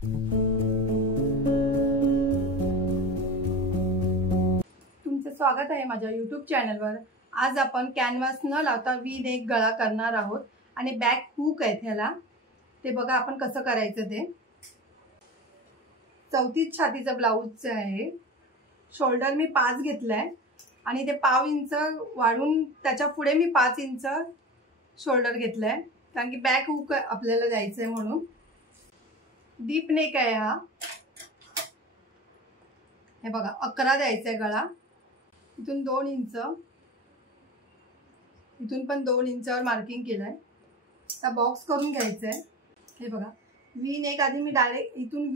तुमचं स्वागत आहे माझ्या YouTube चॅनलवर। आज आपण कॅनव्हास न लावता V-नेक गळा करणार आहोत आणि बॅक हुक आहे ह्याला। ते बघा आपण कसं करायचं ते। 34 छातीचा ब्लाउज आहे। शोल्डर मी 5 घेतलाय आणि ते पाव इंच वाढून त्याच्या पुढे मी 5 इंच शोल्डर घेतलाय, कारण की बॅक हुक आपल्याला द्यायचंय म्हणून। डीप नेक आहे हा। हे बघा 11 द्यायचा गळा। इथून 2 इंच, इथून पण 2 इंचावर मार्किंग केलंय। आता बॉक्स करून घ्यायचंय। हे बघा V नेक आधी मी डायरेक्ट इथून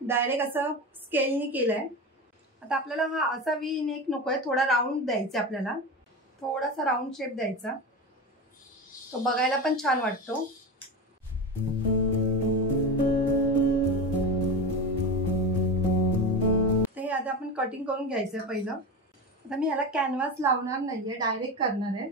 डायरेक्ट असं स्केलनी केलंय। आता आपल्याला हा असा V नेक नकोय, थोडा राऊंड द्यायचा आपल्याला। थोडासा राऊंड शेप द्यायचा, तो बघायला पण छान वाटतो। ते आता आपण कटिंग करून घ्यायचं पहिलं। आता मी ह्याला कॅनव्हास लावणार नाहीये, डायरेक्ट करणार आहे।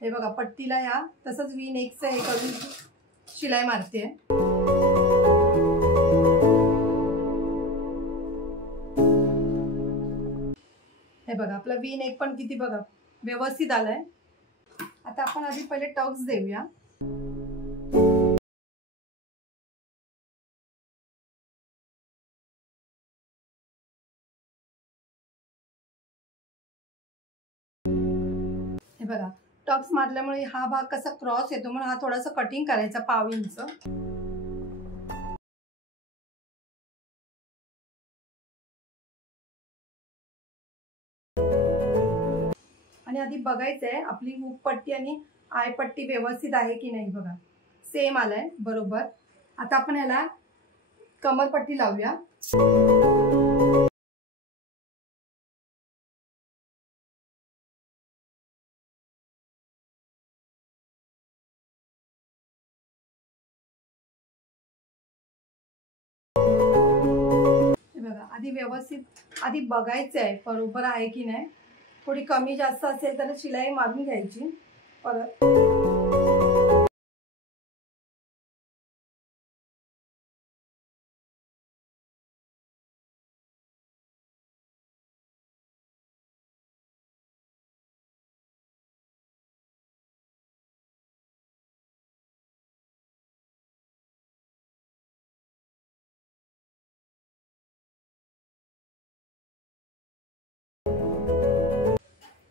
हे बघा पट्टीला या तसंच V नेकचं हे करून शिलाई मारते। हे बघा आपला V नेक पण किती बघा व्यवस्थित आलाय। आता आपण आधी पहिले टक्स देऊया। हे बघा टक्स मारल्यामुळे हा भाग कसा क्रॉस येतो, म्हणून हा थोडासा कटिंग करायचा पाव इंच। आणि आधी बघायचं आहे आपली हुक पट्टी आणि आय पट्टी व्यवस्थित आहे की नाही. बघा सेम आलाय बरोबर. आता आपण ह्याला कमरपट्टी लावूया. बघा आधी व्यवस्थित आधी बघायचं आहे बरोबर आहे की नाही. थोडी कमी जास्त असेल तर शिलाई मारून घ्यायची परत.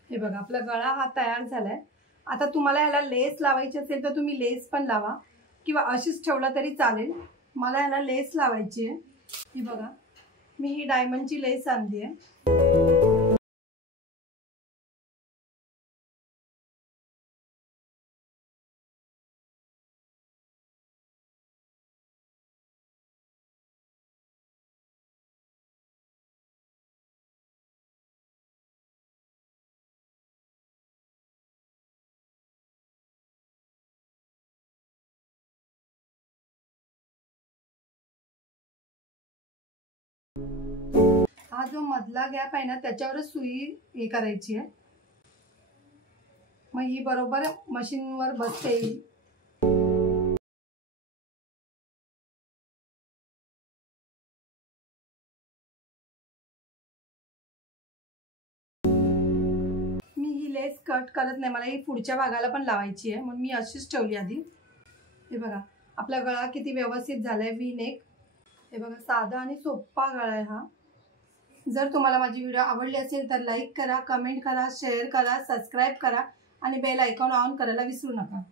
हे बघा आपला गळा हा तयार झालाय. आता तुम्हाला ह्याला लेस लावायची असेल तर तुम्ही लेस पण लावा किंवा अशीच ठेवला तरी चालेल. मला ह्याला लेस लावायची आहे. ही बघा मी ही डायमंडची लेस आणली आहे. हा जो मधला गॅप आहे ना त्याच्यावरच सुई हे करायची आहे. मग ही बरोबर मशीनवर बसते. मी ही लेस कट करत नाही, मला ही पुढच्या भागाला पण लावायची आहे म्हणून मी अशीच ठेवली आधी. हे बघा आपला गळा किती व्यवस्थित झालाय वी नेक. हे बघा साधा आणि सोपा गळा आहे हा. जर तुम्हाला माझी व्हिडिओ आवडली असेल तर लाईक करा, कमेंट करा, शेअर करा, सबस्क्राईब करा आणि बेल आयकॉन ऑन करायला विसरू नका.